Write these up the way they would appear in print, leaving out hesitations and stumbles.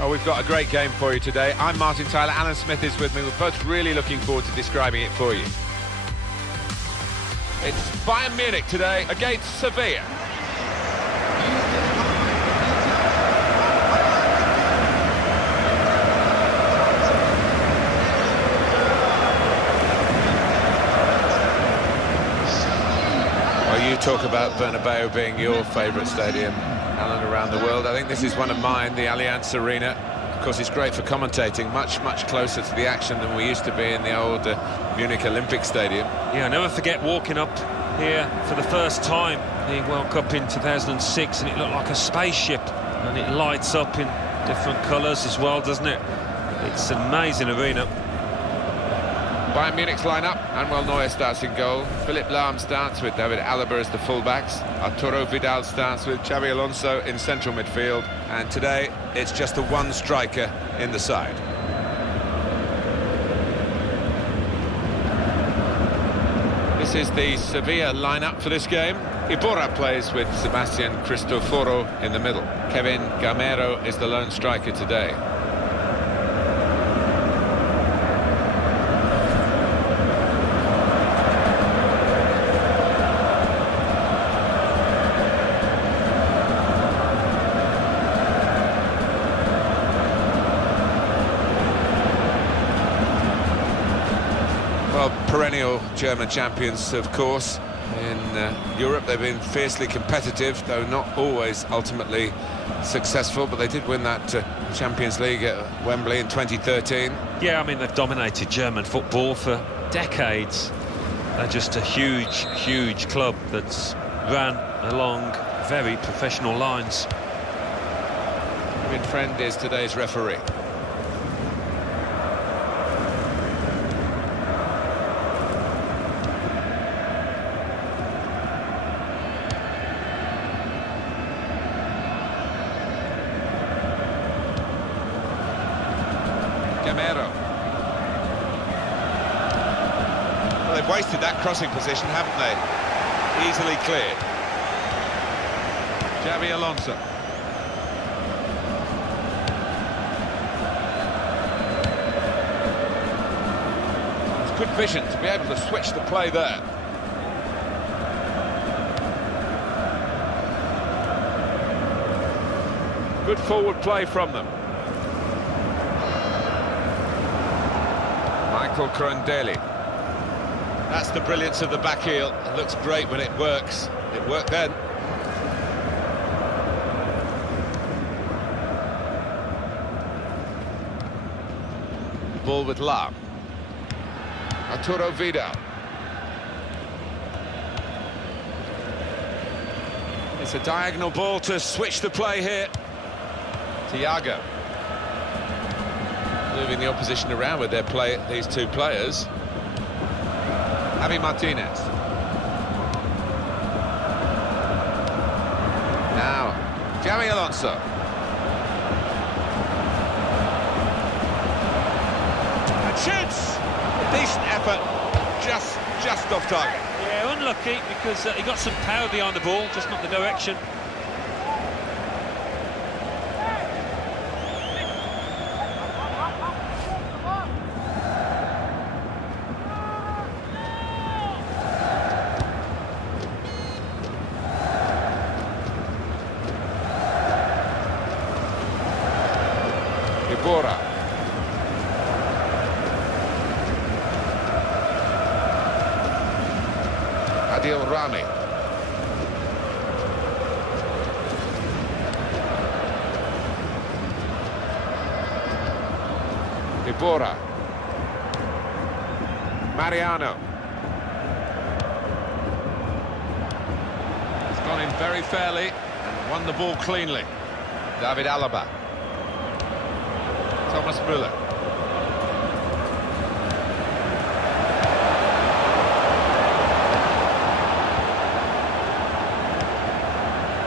Oh, we've got a great game for you today. I'm Martin Tyler, Alan Smith is with me. We're both really looking forward to describing it for you. It's Bayern Munich today against Sevilla. Well, you talk about Bernabeu being your favourite stadium, Alan, around the world. I think this is one of mine, the Allianz Arena. Of course, it's great for commentating, much closer to the action than we used to be in the old Munich Olympic Stadium. Yeah, I'll never forget walking up here for the first time, the World Cup in 2006, and it looked like a spaceship, and it lights up in different colours as well, doesn't it? It's an amazing arena. Bayern Munich's lineup: Manuel Neuer starts in goal, Philipp Lahm starts with David Alaba as the fullbacks, Arturo Vidal starts with Xabi Alonso in central midfield, and today it's just the one striker in the side. This is the Sevilla lineup for this game. Iborra plays with Sebastian Cristoforo in the middle. Kevin Gamero is the lone striker today. Well, perennial German champions, of course. In Europe, they've been fiercely competitive, though not always ultimately successful, but they did win that Champions League at Wembley in 2013. Yeah, I mean, they've dominated German football for decades. They're just a huge club that's ran along very professional lines. Kevin Friend is today's referee. Gamero. Well, they've wasted that crossing position, haven't they? Easily cleared. Xabi Alonso. It's good vision to be able to switch the play there. Good forward play from them. Michael Crondelli. That's the brilliance of the back heel. It looks great when it works. It worked then. Ball with Lahm. Arturo Vidal. It's a diagonal ball to switch the play here. Thiago. Moving the opposition around with these two players. Javi Martinez. Now, Xabi Alonso. And shoots! A decent effort, just off target. Yeah, unlucky because he got some power behind the ball, just not the direction. Iborra. Adil Rami. Iborra. Mariano. He's gone in very fairly and won the ball cleanly. David Alaba. Thomas Müller.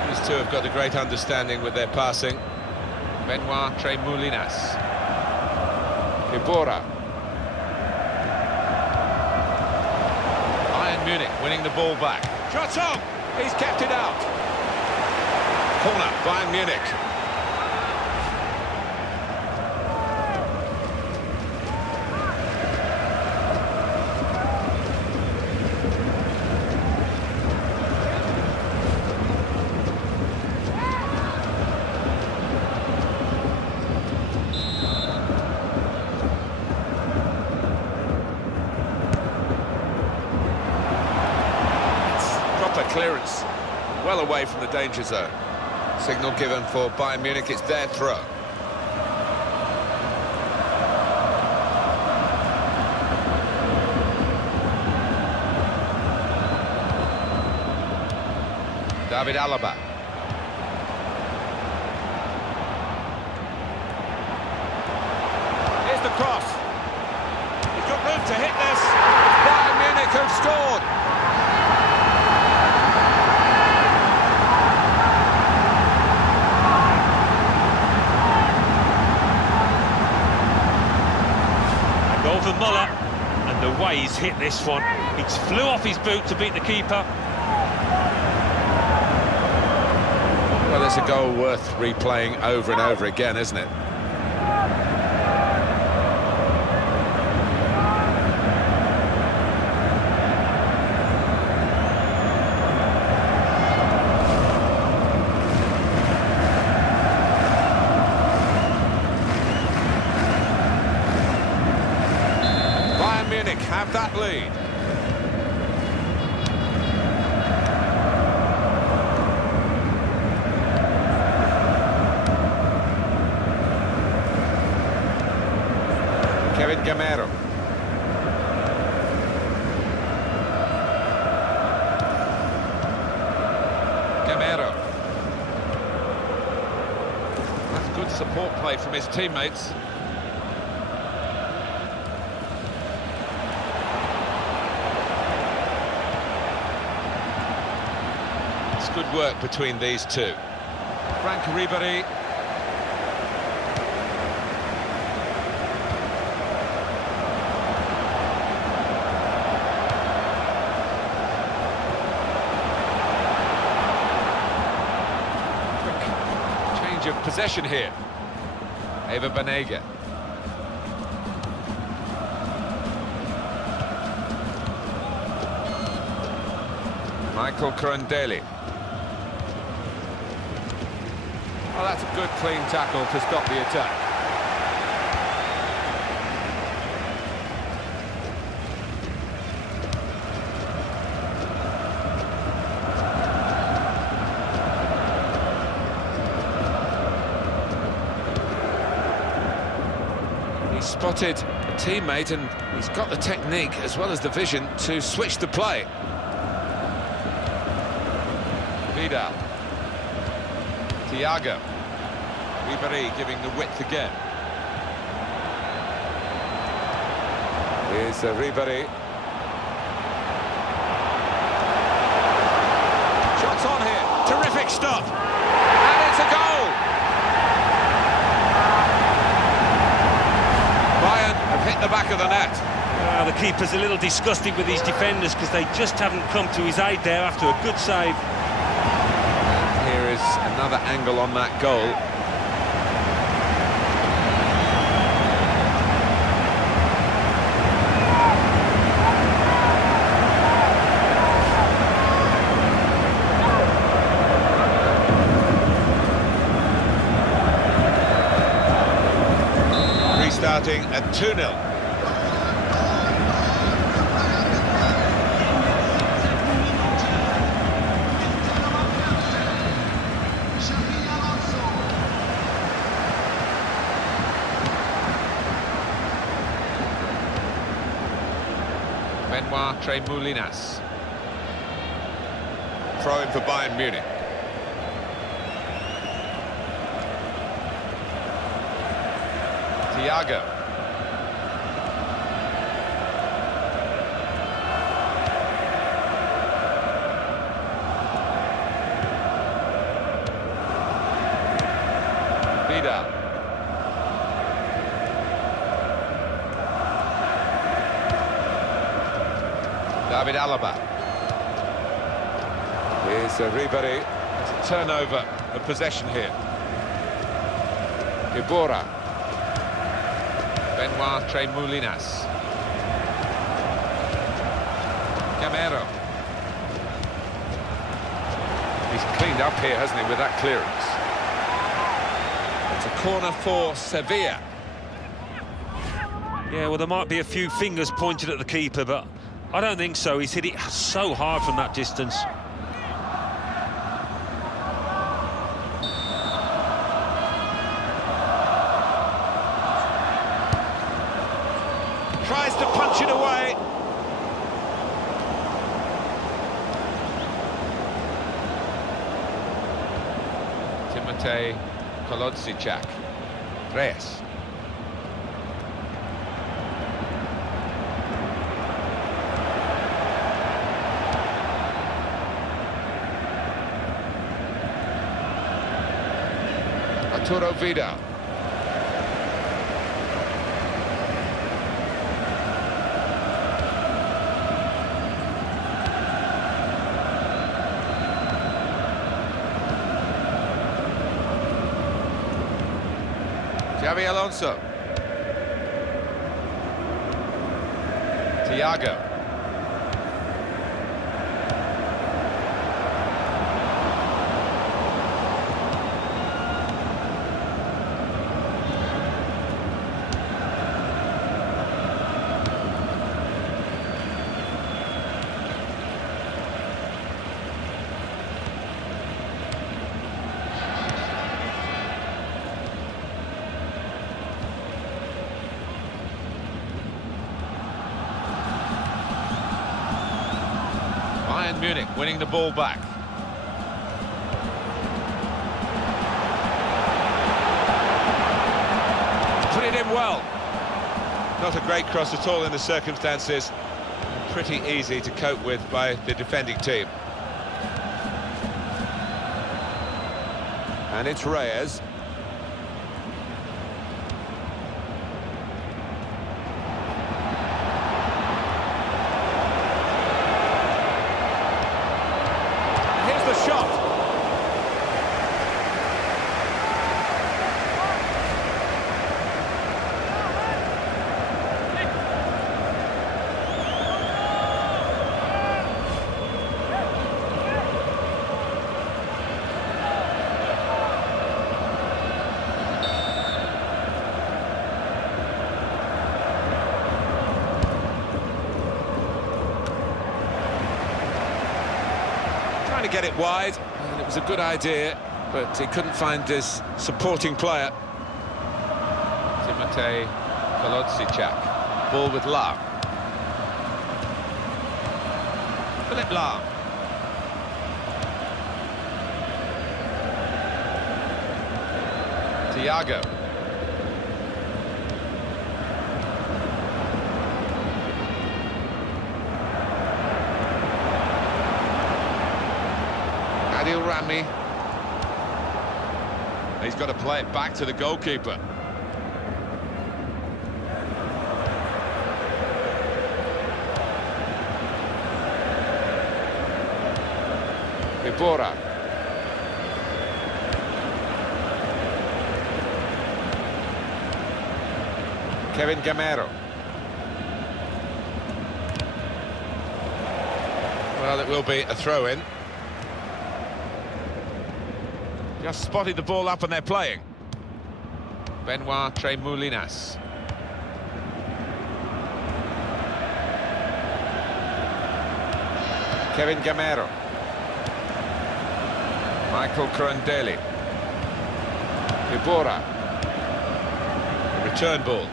These two have got a great understanding with their passing. Benoit Tremoulinas. Iborra. Bayern Munich winning the ball back. Shot on! He's kept it out. Corner, Bayern Munich. well away from the danger zone. Signal given for Bayern Munich, it's their throw. David Alaba. Here's the cross. He's got room to hit this. Bayern Munich have scored. A goal for Muller, and the way he's hit this one. He flew off his boot to beat the keeper. Well, it's a goal worth replaying over and over again, isn't it? Bayern Munich have that lead. Gamero. Gamero. That's good support play from his teammates. It's good work between these two. Frank Ribéry. Of possession here. Eva Banega. Michael Kurandeli. Oh, that's a good clean tackle to stop the attack. Spotted a teammate, and he's got the technique as well as the vision to switch the play. Vidal. Thiago. Ribéry giving the width again. Here's Ribéry. Shots on here. Terrific stop. And it's a goal. Bayern have hit the back of the net. The keeper's a little disgusted with his defenders because they just haven't come to his aid there after a good save. And here is another angle on that goal. Restarting at 2-0. Tremoulinas. Throw in for Bayern Munich. Thiago. Vidal. David Alaba. Here's Ribéry. It's a turnover of possession here. Ibora. Benoit Tremoulinas. Gamero. He's cleaned up here, hasn't he, with that clearance. It's a corner for Sevilla. Yeah, well, there might be a few fingers pointed at the keeper, but I don't think so. He's hit it so hard from that distance. Tries to punch it away. Timotej Kolodziejczak. Reyes. Arturo Vidal. Xabi Alonso. Thiago. Bayern Munich winning the ball back. Put it in well. Not a great cross at all in the circumstances. Pretty easy to cope with by the defending team. And it's Reyes. The shot. Trying to get it wide, and it was a good idea, but he couldn't find his supporting player. Timotej Kolodziejczak. Ball with Lahm. Philipp Lahm. Thiago. Rami. He's got to play it back to the goalkeeper. Ibora. Kevin Gamero. Well, it will be a throw-in. Just spotted the ball up and they're playing. Benoit Tremoulinas. Kevin Gamero. Michael Crondelli. Ibora. The return ball.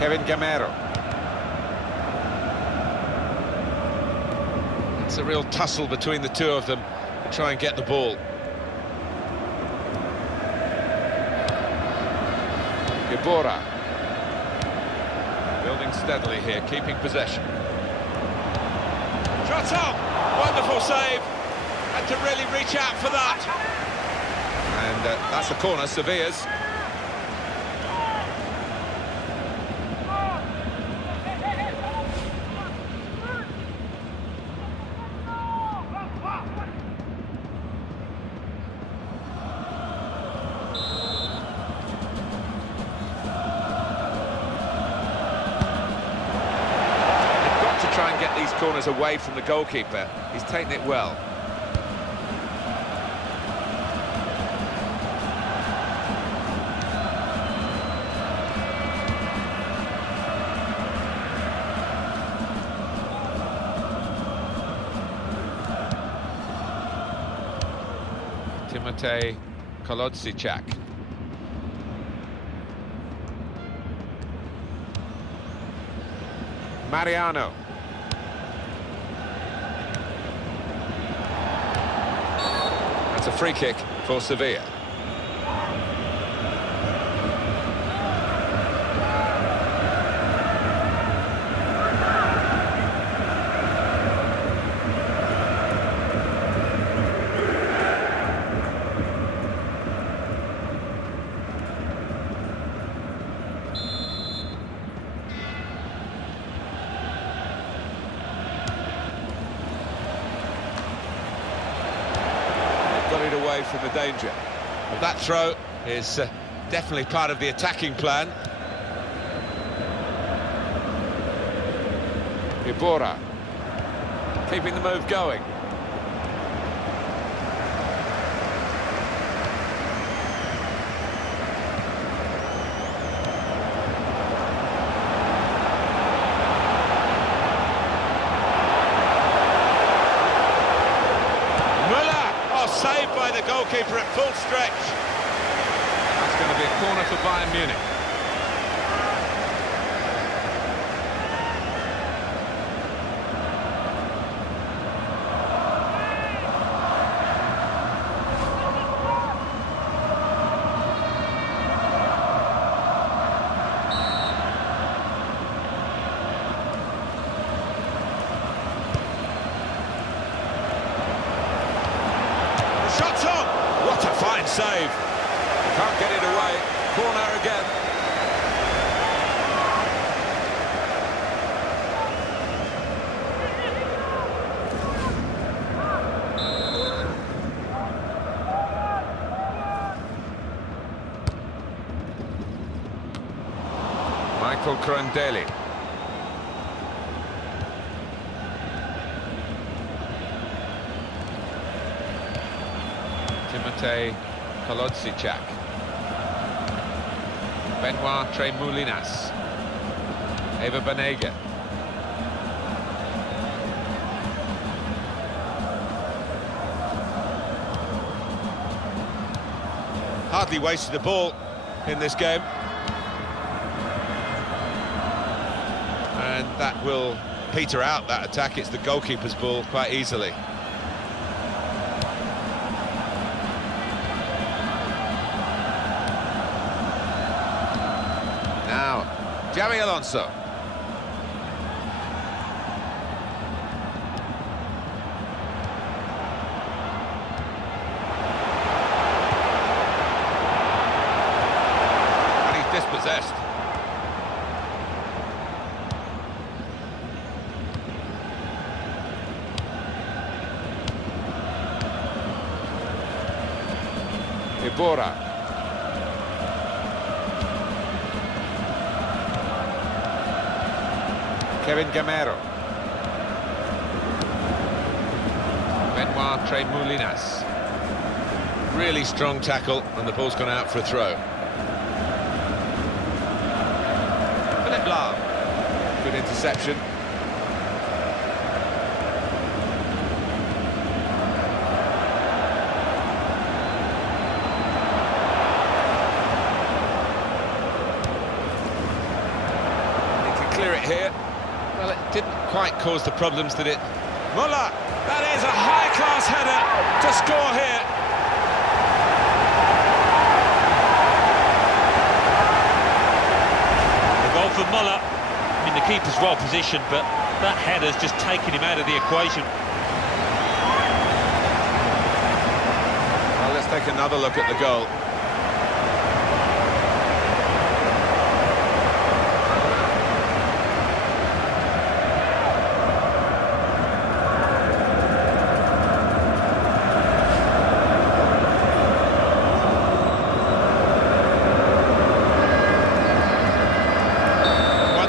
Kevin Gamero. It's a real tussle between the two of them to try and get the ball. Ibora. Building steadily here, keeping possession. Shot on! Wonderful save. Had to really reach out for that. And that's a corner, Sevilla's. Try and get these corners away from the goalkeeper. He's taken it well. Timotej Kolodziejczak. Mariano. That's a free kick for Sevilla. Got it away from the danger. Well, that throw is definitely part of the attacking plan. Ibora keeping the move going. Saved by the goalkeeper at full stretch. That's going to be a corner for Bayern Munich. Shots on! What a fine save. Can't get it away. Corner again. Michael Crondelli. Timotei Kolodziejczak. Benoit Tremoulinas. Eva Banega. Hardly wasted the ball in this game. And that will peter out that attack. It's the goalkeeper's ball quite easily. Now, Xabi Alonso. And he's dispossessed. Ibora. Kevin Gamero. Benoit Tremoulinas. Really strong tackle, and the ball's gone out for a throw. Philipp Lahm. Good interception. He can clear it here. Well, it didn't quite cause the problems that it... Muller, that is a high-class header to score here. The goal for Muller. I mean, the keeper's well positioned, but that header's just taken him out of the equation. Well, let's take another look at the goal.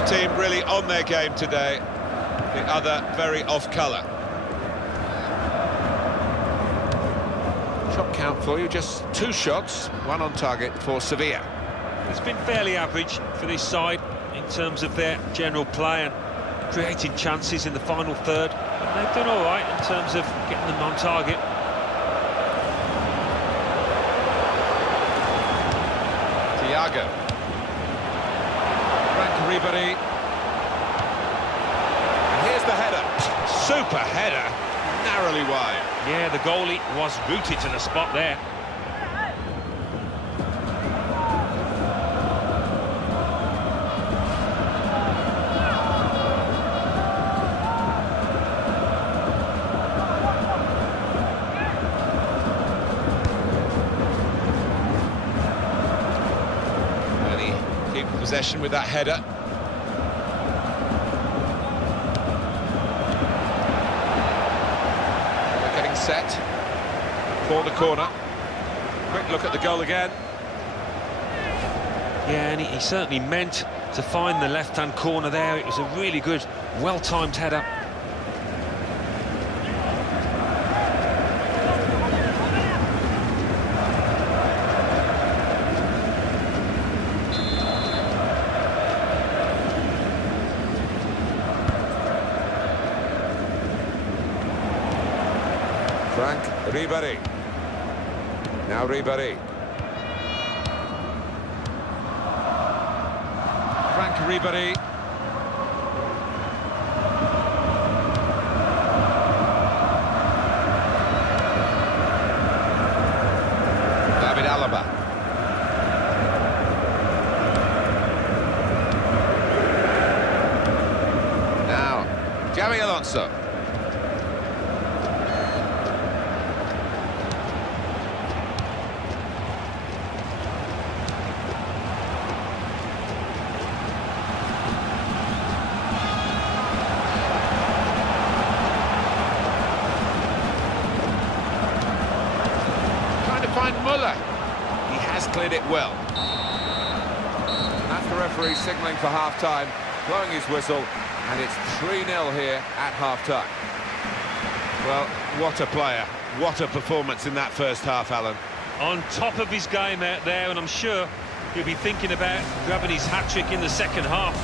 Team really on their game today, the other very off colour. Shot count for you, just 2 shots, 1 on target for Sevilla. It's been fairly average for this side in terms of their general play and creating chances in the final third. And they've done all right in terms of getting them on target. Thiago. Frank Ribéry. the header. Super header, narrowly wide. Yeah, the goalie was rooted to the spot there. And he keeps possession with that header. Set for the corner. Quick look at the goal again. Yeah, and he certainly meant to find the left-hand corner there. It was a really good, well-timed header. Frank Ribéry. Now Ribéry. Frank Ribéry. David Alaba. Now, Xabi Alonso. Muller. He has cleared it well. That's the referee signalling for half-time, blowing his whistle, and it's 3-0 here at half-time. Well, what a player. What a performance in that first half, Alan. On top of his game out there, and I'm sure he'll be thinking about grabbing his hat-trick in the second half.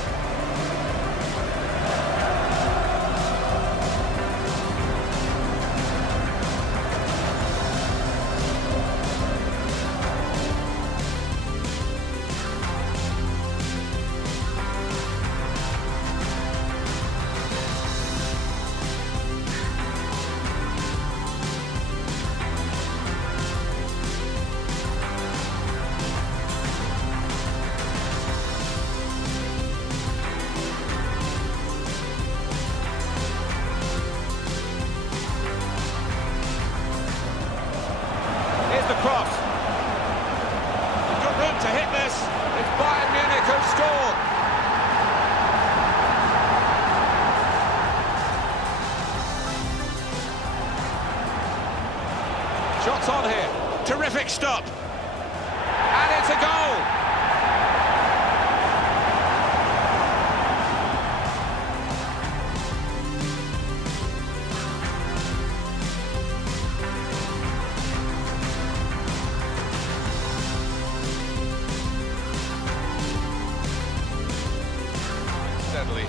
The cross. Good room to hit this. It's Bayern Munich who scored. Shots on here. Terrific stop. And it's a goal.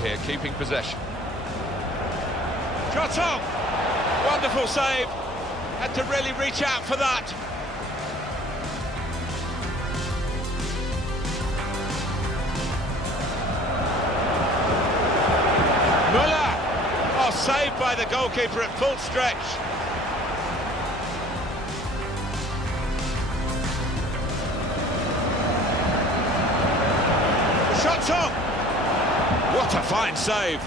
Here, keeping possession. Shot on! Wonderful save. Had to really reach out for that. Muller! Oh, saved by the goalkeeper at full stretch. Shot on! What a fine save.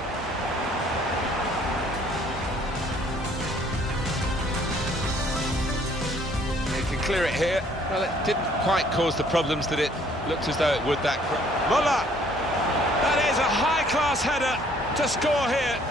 He can clear it here. Well, it didn't quite cause the problems that it looked as though it would. That Muller! That is a high-class header to score here.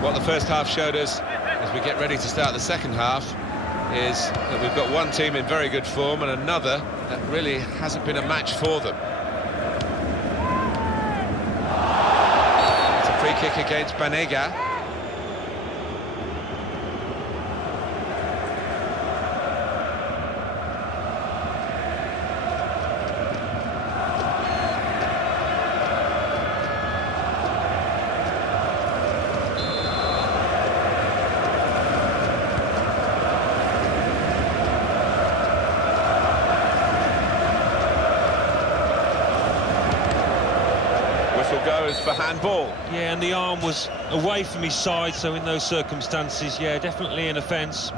What the first half showed us as we get ready to start the second half is that we've got one team in very good form and another that really hasn't been a match for them. It's a free kick against Banega. Goes for handball. Yeah, and the arm was away from his side, so in those circumstances, yeah, definitely an offence.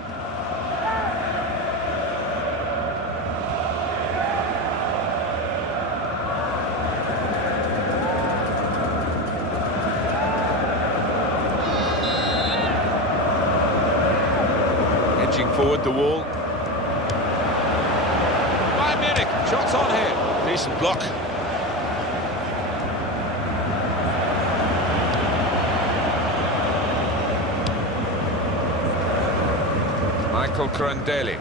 Edging forward the wall. Bayern Munich, shots on here. Decent block. Michael Crandeli.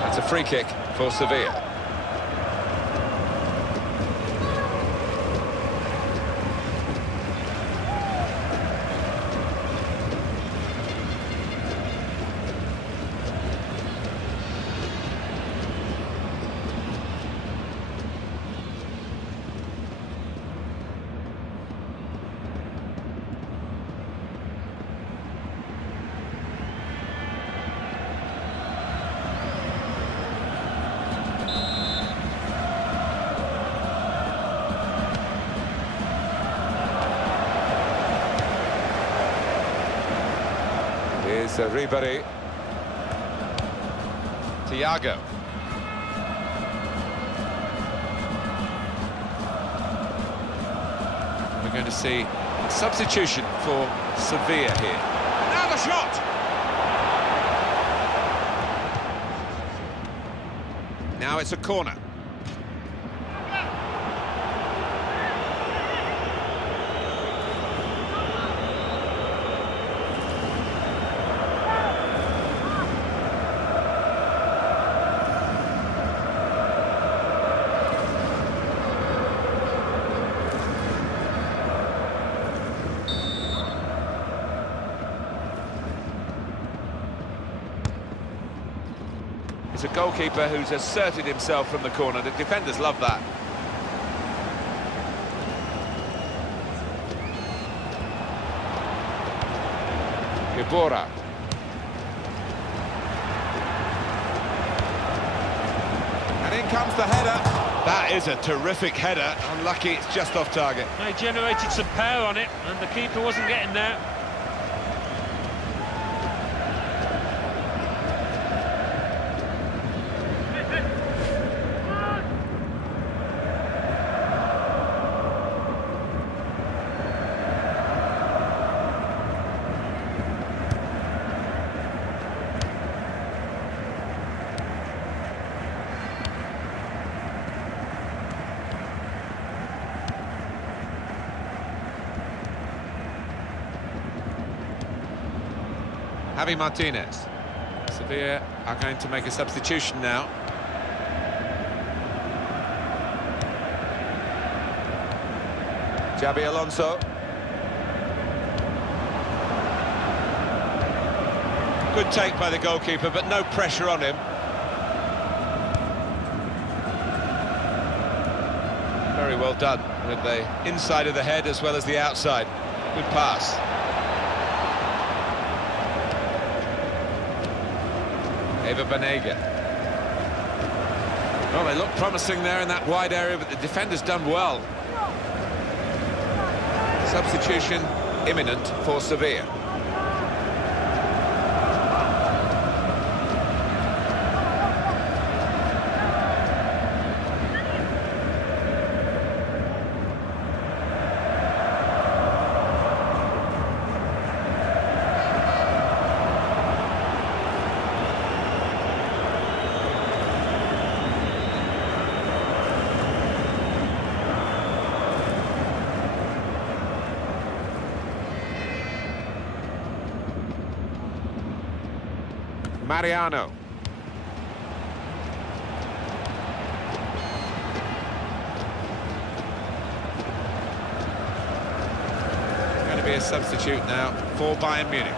That's a free kick for Sevilla. Here's Ribéry. Thiago. We're going to see a substitution for Sevilla here. Now the shot! Now it's a corner. It's a goalkeeper who's asserted himself from the corner. The defenders love that. Ibora. And in comes the header. That is a terrific header. Unlucky, it's just off target. They generated some power on it, and the keeper wasn't getting there. Javi Martinez. Sevilla are going to make a substitution now. Xabi Alonso. Good take by the goalkeeper, but no pressure on him. Very well done with the inside of the head as well as the outside. Good pass. Eva Banega. Well, they look promising there in that wide area, but the defender's done well. Substitution imminent for Sevilla. Mariano. Going to be a substitute now for Bayern Munich.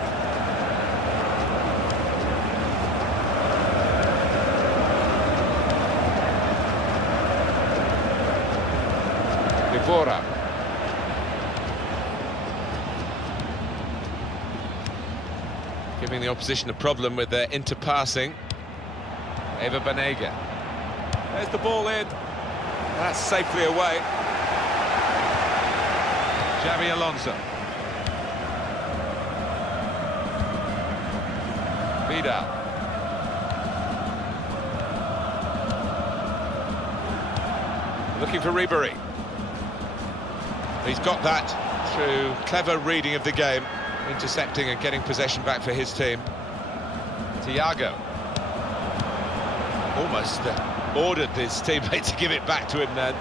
Bora. Giving the opposition a problem with their interpassing. Eva Banega. There's the ball in. That's safely away. Xabi Alonso. Vidal. Looking for Ribery. He's got that through clever reading of the game, intercepting and getting possession back for his team. Thiago almost ordered his teammate to give it back to him then.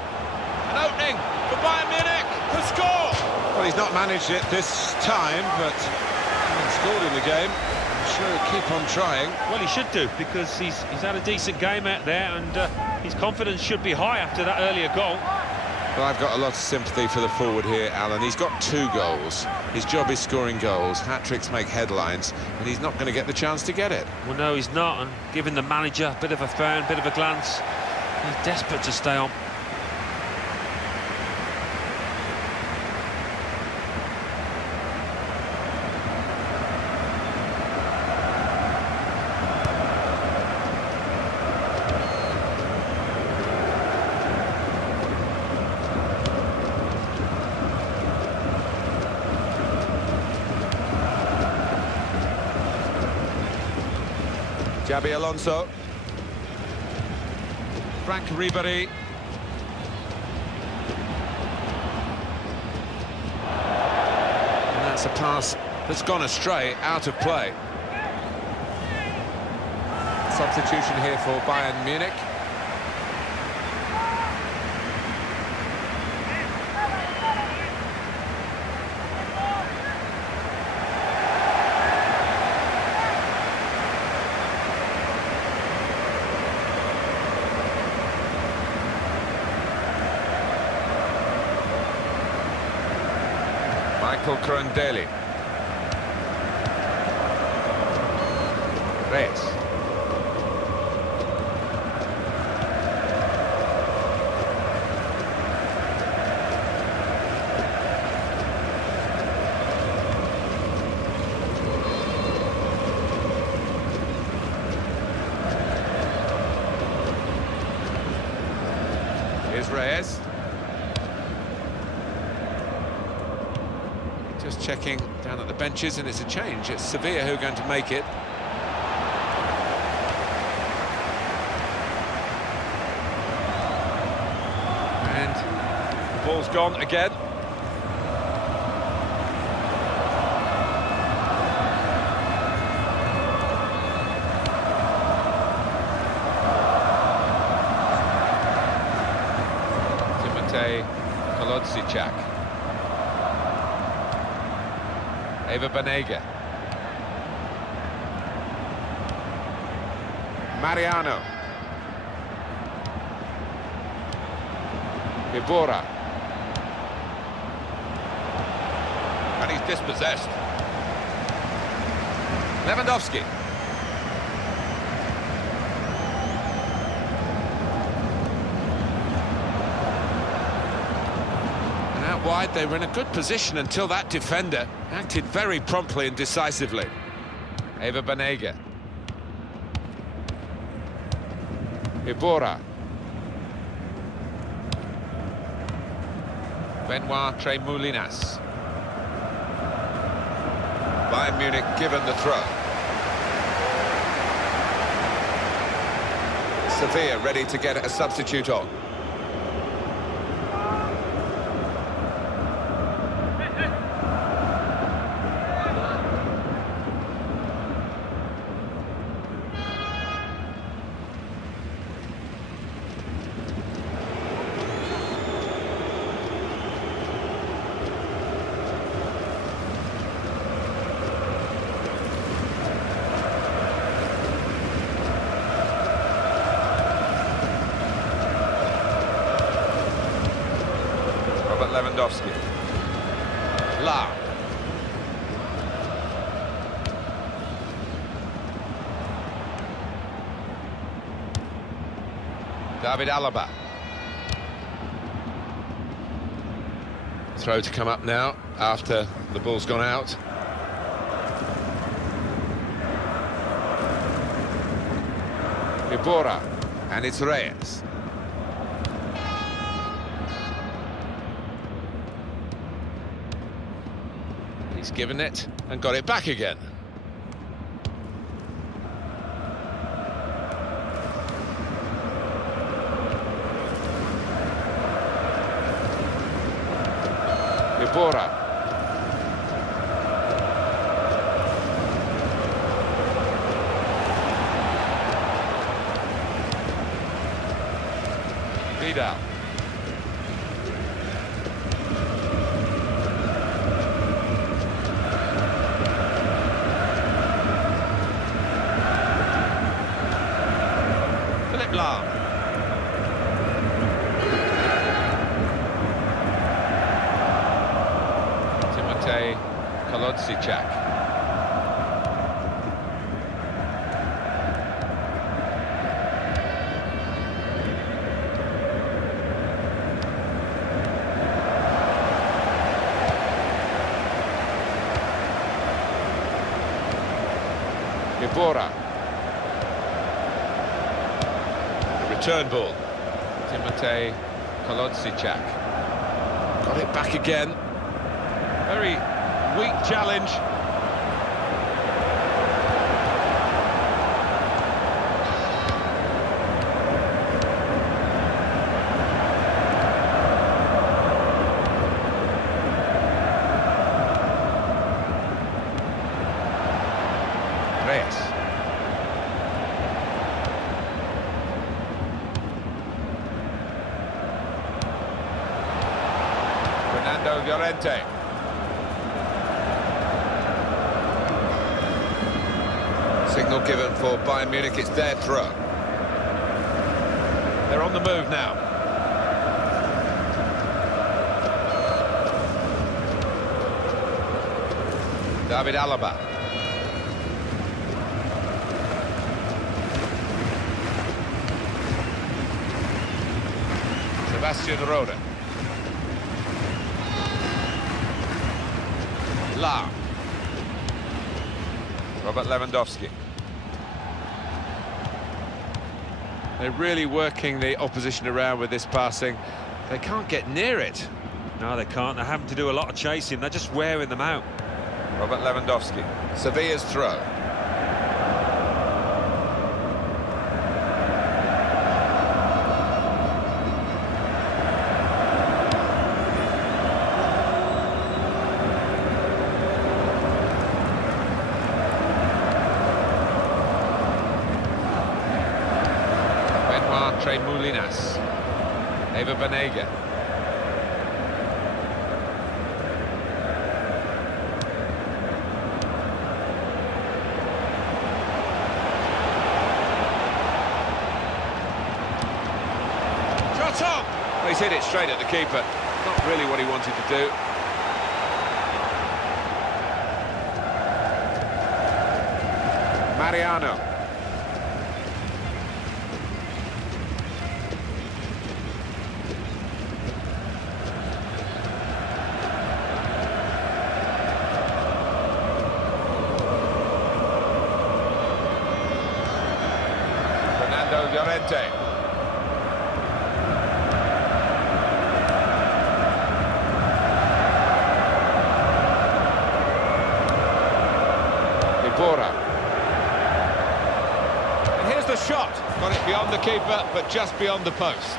An opening for Bayern Munich to score! Well, he's not managed it this time, but having scored in the game, I'm sure he'll keep on trying. Well, he should do, because he's had a decent game out there, and his confidence should be high after that earlier goal. Well, I've got a lot of sympathy for the forward here, Alan. He's got 2 goals. His job is scoring goals. Hat-tricks make headlines, and he's not going to get the chance to get it. Well, no, he's not, and giving the manager a bit of a frown, a bit of a glance, he's desperate to stay on. Xabi Alonso. Frank Ribery. And that's a pass that's gone astray, out of play. Substitution here for Bayern Munich. Michael Crondelli. Reyes. Here's Reyes. Just checking down at the benches, and it's a change. It's Sevilla who are going to make it. And the ball's gone again. Timotej Kolodziejczak. Eva Banega. Mariano. Ibora. And he's dispossessed. Lewandowski. And out wide, they were in a good position until that defender acted very promptly and decisively. Eva Banega. Ibora. Benoit Tremoulinas. Bayern Munich given the throw. Sevilla ready to get a substitute on. Lewandowski. La. David Alaba. Throw to come up now after the ball's gone out. Ibora, and it's Reyes. He's given it and got it back again. Ibora. Vidal. Philip Lahm. Kolodziejczak. Ibora. The return ball. Timotej Kolodziejczak. Got it back again. Very weak challenge. Reyes. Fernando Llorente. Signal given for Bayern Munich, it's their throw. They're on the move now. David Alaba. Sebastian Rode. La. Robert Lewandowski. They're really working the opposition around with this passing. They can't get near it. No, they can't. They're having to do a lot of chasing. They're just wearing them out. Robert Lewandowski. Sevilla's throw. Moulinas. Eva Banega. Shot on! Well, he's hit it straight at the keeper. Not really what he wanted to do. Mariano. Llorente. Ibora. And here's the shot. Got it beyond the keeper, but just beyond the post.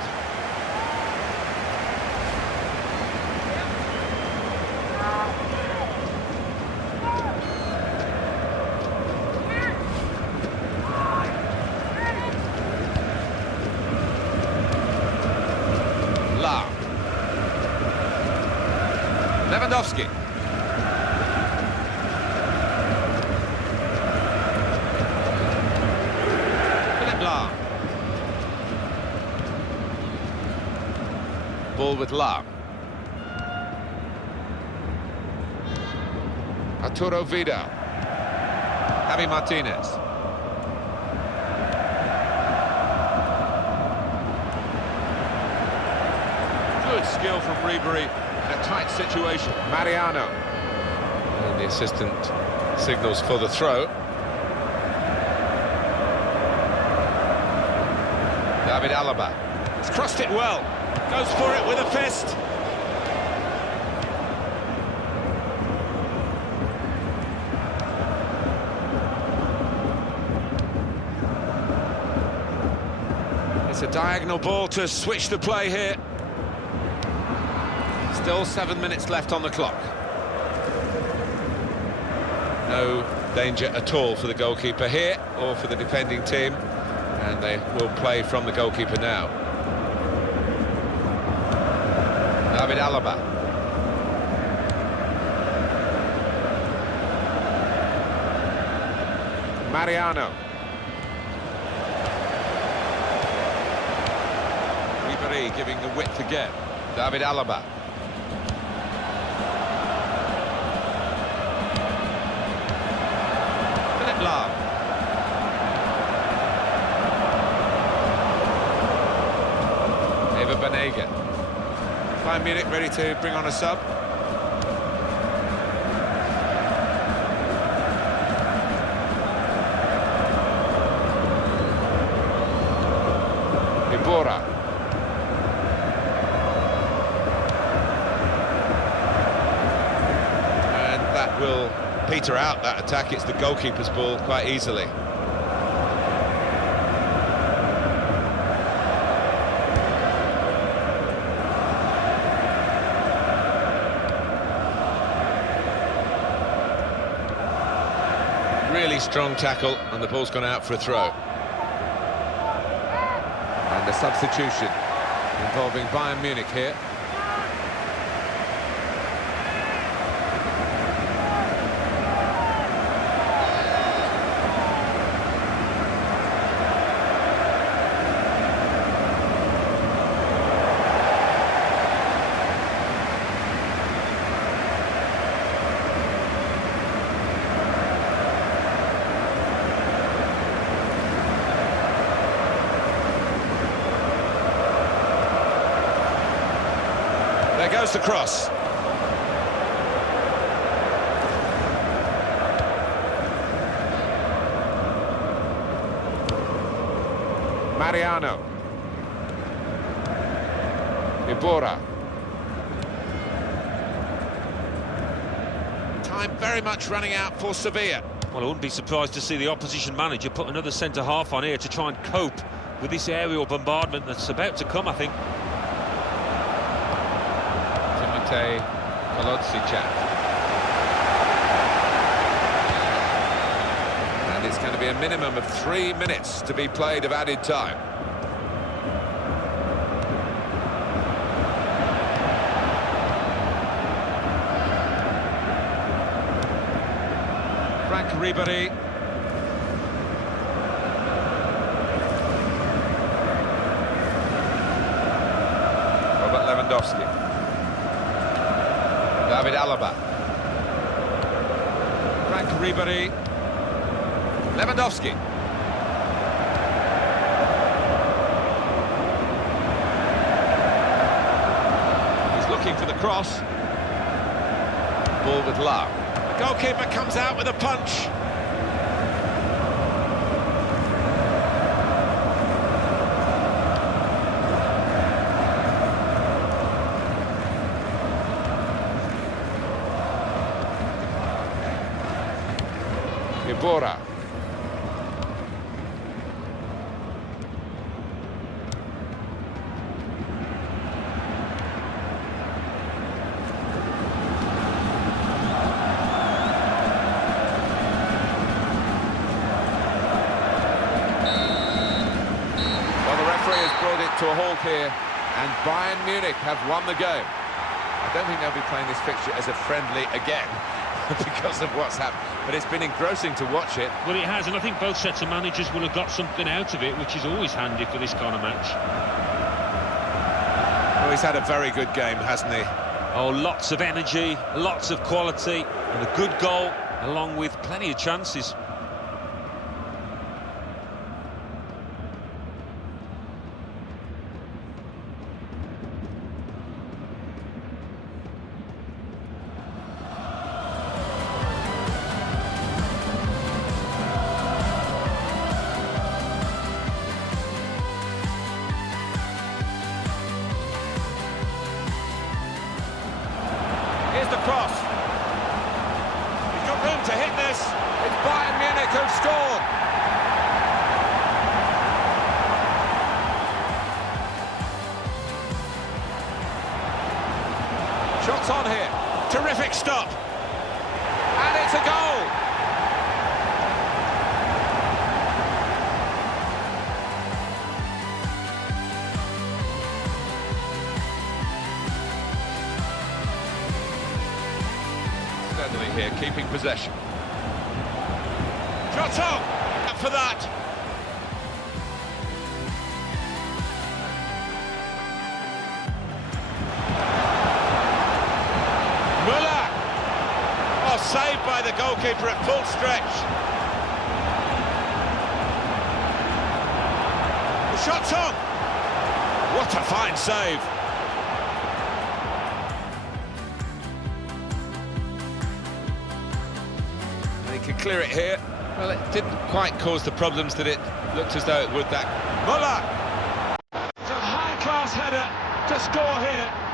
Lewandowski. Philip Lahm. Ball with Lahm. Arturo Vidal. Javi Martinez. Good skill from Ribery in a tight situation. Mariano. And the assistant signals for the throw. David Alaba. He's crossed it well. Goes for it with a fist. It's a diagonal ball to switch the play here. Still 7 minutes left on the clock. No danger at all for the goalkeeper here, or for the defending team. And they will play from the goalkeeper now. David Alaba. Mariano. Ribery giving the width again. David Alaba. Philip Lahm. Banega. Bayern Munich ready to bring on a sub. Ibora. And that will peter out that attack. It's the goalkeeper's ball quite easily. Really strong tackle, and the ball's gone out for a throw. And a substitution involving Bayern Munich here. There goes the cross. Mariano. Ibora. Time very much running out for Sevilla. Well, I wouldn't be surprised to see the opposition manager put another centre-half on here to try and cope with this aerial bombardment that's about to come, I think. And it's going to be a minimum of 3 minutes to be played of added time. Frank Ribery. Robert Lewandowski. David Alaba. Frank Ribery. Lewandowski. He's looking for the cross. Ball with Lahm. The goalkeeper comes out with a punch. Ibora. To a halt here, and Bayern Munich have won the game. I don't think they'll be playing this fixture as a friendly again because of what's happened, but it's been engrossing to watch it. Well, it has, and I think both sets of managers will have got something out of it, which is always handy for this kind of match. Well, he's had a very good game, hasn't he? Oh, lots of energy, lots of quality, and a good goal, along with plenty of chances. Here's the cross. He's got room to hit this. It's Bayern Munich who've scored. Shots on here. Terrific stop. And it's a goal. Steadily here, keeping possession. Shot on! Up for that. Müller! Oh, saved by the goalkeeper at full stretch. The shot's on! What a fine save. He can clear it here. Well, it didn't quite cause the problems that it looked as though it would. That Müller! It's a high-class header to score here.